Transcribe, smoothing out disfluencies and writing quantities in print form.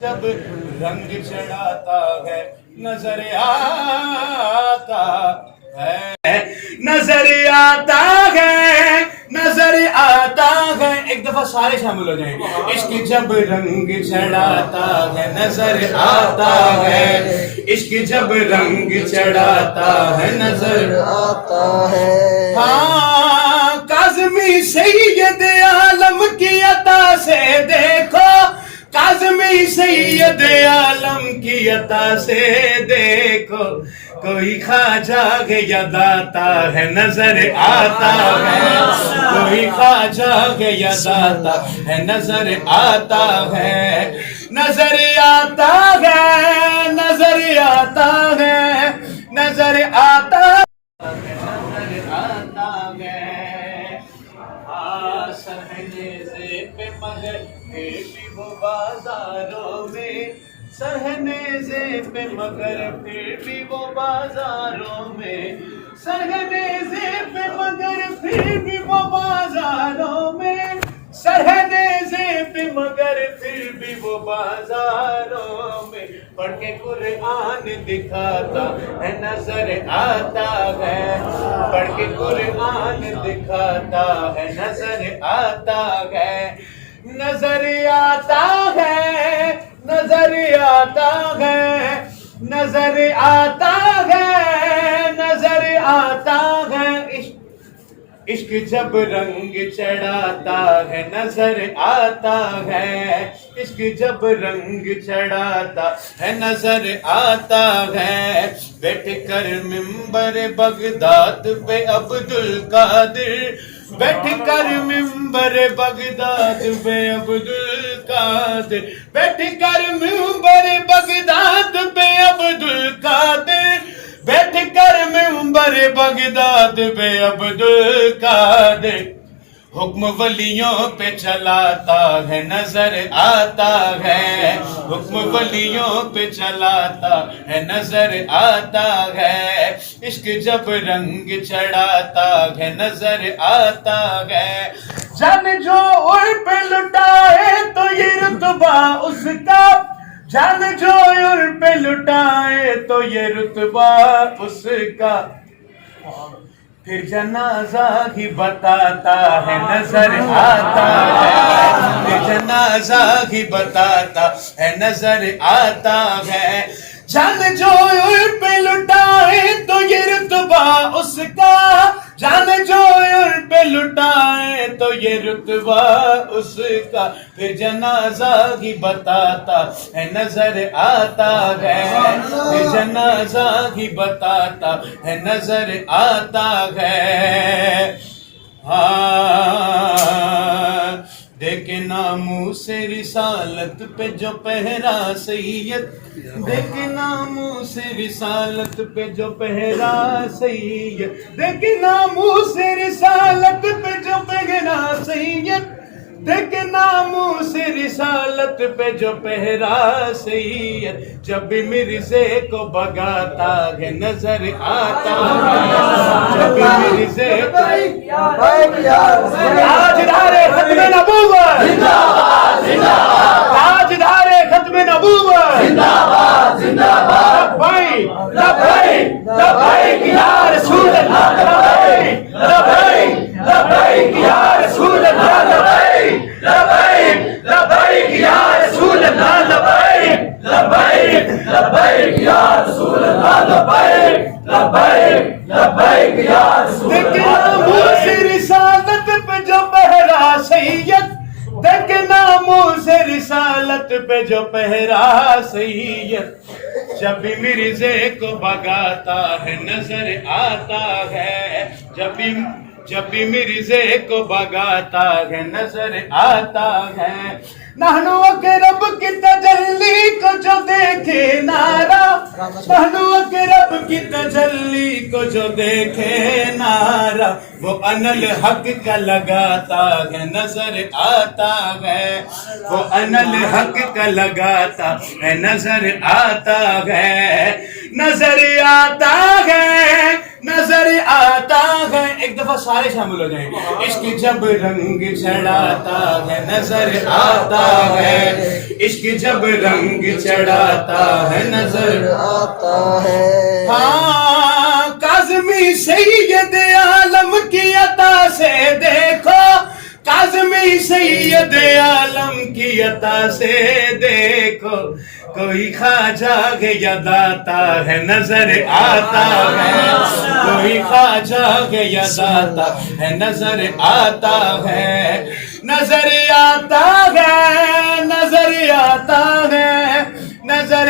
जब रंग चढ़ाता है नजर आता है, नजर आता है, नजर आता है। एक दफा सारे शामिल हो जाएं। इश्क जब रंग चढ़ाता है नजर आता है, इश्क जब रंग चढ़ाता है नजर आता है। हाँ, काज़मी सैयद आलम की अता से देखो, काज़मी सैयद आलम की अता से देखो, कोई ख्वाजा के याद आता है नजर आता है, कोई ख्वाजा के याद आता है नजर आता है, नजर आता है, नजर आता है, नजर आता है, नजर आता है। हाँ, सरहने से पे मगर फिर भी वो बाजारों में, सरहने से पे मगर फिर भी वो बाजारों में, सरहने से पे मगर फिर भी वो बाजारों में, सरहने से पे मगर फिर भी वो बाजारों में, पढ़ के कुरान दिखाता है नजर आता है, पढ़ के कुरान दिखाता है नजर आता है, नजर आता है, नजर आता है, नजर आता है, नजर आता है। इश्क जब रंग चढ़ाता है नजर आता है, इश्क जब रंग चढ़ाता है नजर आता है। बैठ कर मिंबर बगदाद पे अब्दुल कादिर, बैठ कर मिंबर बगदाद पे अब्दुल कादिर, बैठ कर मिंबर बगदाद पे अब्दुल कादिर, बैठ कर मिंबर बगदाद पे अब्दुल कादिर, हुक्म वलियों पे चलाता है नजर आता है, हुक्म वलियों पे चलाता है नजर आता है। इश्क जब रंग चढ़ाता है नजर आता है। जान जो उर पे लुटाए तो ये रुतबा उसका, जान जो उर पे लुटाए तो ये रुतबा उसका, फिर जनाजा ही बताता है नजर आता है, फिर जनाजा ही बताता है नजर आता है। जान जो उर पे लुटाए तो ये रुतबा उसका, जान जो उर पे लुटाए तो ये रुतबा उसका, फिर जनाजा ही बताता है नजर आता है, फिर जनाजा ही बताता है नजर आता है। हाँ, देखे नामू से रिसालत पे जो पहरा सैयद, देखे नामू से रिसालत पे जो पहरा सैयद, देखे नामू से रिसालत पे जो पहरा सैयद, देखे नामू से रिसालत पे जो पहरा सैयद, जब भी मिर्ज़े को भगाता है नजर आता है, जब भी मिर्ज़े ताजदारे खत्मे नबूवत जिंदाबाद जिंदाबाद, ताजदारे खत्मे नबूवत जिंदाबाद जिंदाबाद, लब्बैक लब्बैक लब्बैक या रसूल अल्लाह, लब्बैक लब्बैक लब्बैक या रसूल अल्लाह, लब्बैक लब्बैक लब्बैक या रसूल अल्लाह, लब्बैक लब्बैक लब्बैक या रसूल अल्लाह, लब्बैक लब्बैक लब्बैक या रसूल अल्लाह। से रिसालत पे जो पहरा सैयद, देखना मुँह से रिसालत पे जो पहरा सैयद, जब भी मिर्ज़े को भगाता है नजर आता है, जब भी मिर्ज़े को भगाता है नजर आता है। नहनु अक़रब की तजल्ली को जो देखे नारा, नहनु अक़रब की तजल्ली को जो देखे नारा, وہ انل حق کا لگاتا ہے نظر آتا ہے، وہ انل حق کا لگاتا ہے نظر آتا ہے، نظر آتا ہے، نظر آتا ہے۔ ایک دفعہ سارے شامل ہو جائیں۔ عشق جب رنگ چڑھاتا ہے نظر آتا ہے، عشق جب رنگ چڑھاتا ہے نظر آتا ہے۔ ہاں کاظمی سید عالم کی عطا سے دیکھو، کاظمی سید عالم کی عطا سے دیکھو، کوئی خواجہ ہے یا داتا ہے نظر آتا ہے، کوئی خواجہ ہے یا داتا ہے نظر آتا ہے، نظر آتا ہے، نظر آتا ہے، نظر